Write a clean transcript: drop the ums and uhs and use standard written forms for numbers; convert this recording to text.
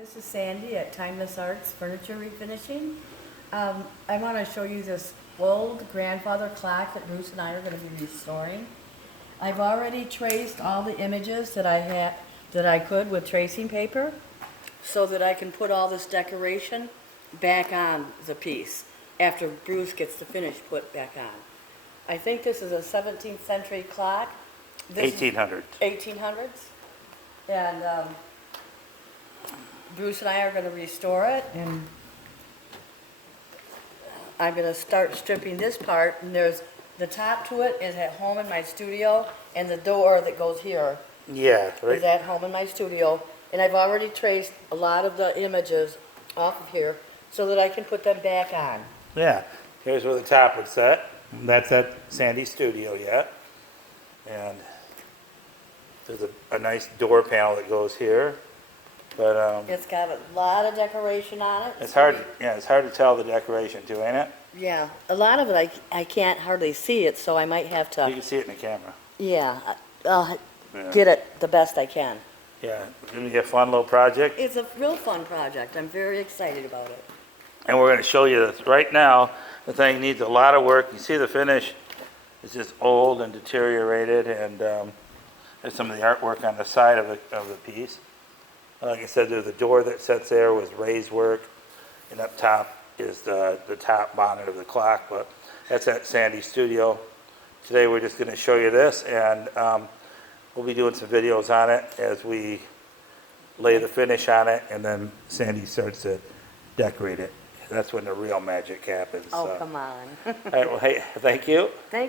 This is Sandy at Timeless Arts Furniture Refinishing. I want to show you this old grandfather clock that Bruce and I are going to be restoring. I've already traced all the images that I could with tracing paper so that I can put all this decoration back on the piece after Bruce gets the finish put back on. I think this is a 17th century clock. This is 1800s. 1800s. And Bruce and I are going to restore it, and I'm going to start stripping this part, and there's, the top to it is at home in my studio, and the door that goes here Yeah, is right. at home in my studio, and I've already traced a lot of the images off of here so that I can put them back on. Yeah. Here's where the top would set. That's at Sandy's studio yet. And there's a nice door panel that goes here. But It's got a lot of decoration on it. it's hard. Yeah, it's hard to tell the decoration too, ain't it? Yeah, a lot of it I can't hardly see it, so I might have You to, can see it in the camera. yeah, I'll Yeah. get it the best I can. Yeah, it's gonna be a fun little project. It's a real fun project. I'm very excited about it. And we're gonna show you this right now. The thing needs a lot of work. You see the finish is just old and deteriorated, and there's some of the artwork on the side of the piece. Like I said, there's a door that sits there with raised work, and up top is the top bonnet of the clock, but that's at Sandy's studio. Today we're just gonna show you this, and we'll be doing some videos on it as we lay the finish on it, and then Sandy starts to decorate it. That's when the real magic happens. Oh, so. come on. All right, well, hey, thank you. Thank